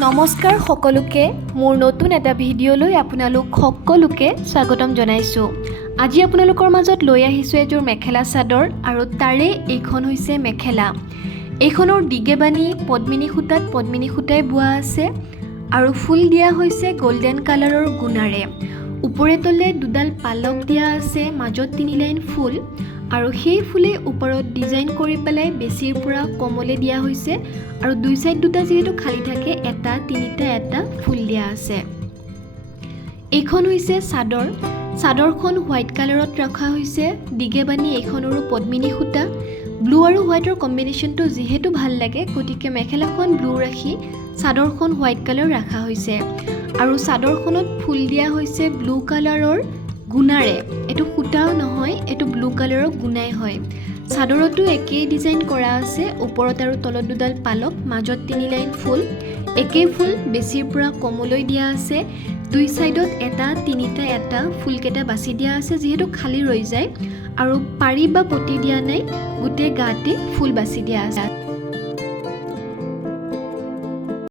নমস্কাৰ সকলোকে মোৰ নতুন এটা ভিডিঅ'লৈ আপোনালোক সকলোকে স্বাগতম জনাইছোঁ। আজি আপোনালোকৰ মাজত লৈ আহিছোঁ এযোৰ মেখেলা চাদৰ আৰু তাৰে এইখন হৈছে মেখেলা। এইখনৰ দিগেবানী পদ্মিনী সূতাই বোৱা আছে আৰু ফুল দিয়া হৈছে গোল্ডেন কালাৰৰ গুণাৰে। ওপৰে তলে দুডাল পালক দিয়া আছে, মাজত 3 লাইন ফুল আৰু সেই ফুলে ওপৰত ডিজাইন কৰি পেলাই বেছিৰ পৰা কমলে দিয়া হৈছে আৰু দুই সাইড দুটা যেহেতু খালি থাকে এটা তিনিটা এটা ফুল দিয়া আছে। এইখন হৈছে চাদৰ। চাদৰখন হোৱাইট কালাৰত ৰখা হৈছে। দিগেবানী এইখনৰো পদ্মিনী সূতা, ব্লু আৰু হোৱাইটৰ কম্বিনেশ্যনটো যিহেতু ভাল লাগে গতিকে মেখেলাখন ব্লু ৰাখি চাদৰখন হোৱাইট কালাৰ ৰখা হৈছে আৰু চাদৰখনত ফুল দিয়া হৈছে ব্লু কালাৰৰ গুণাৰে। এইটো সূতাও নহয়, এইটো ব্লু কালাৰৰ গুণাই হয়। চাদৰতো একেই ডিজাইন কৰা আছে, ওপৰত আৰু তলত দুডাল পালক, মাজত 3 লাইন ফুল, একেই ফুল বেছিৰ পৰা কমলৈ দিয়া আছে। দুই সাইডত এটা তিনিটা এটা ফুলকেইটা বাছি দিয়া আছে যিহেতু খালী ৰৈ যায় আৰু পাৰি বা পতি দিয়া নাই, গোটেই গাতে ফুল বাছি দিয়া আছে।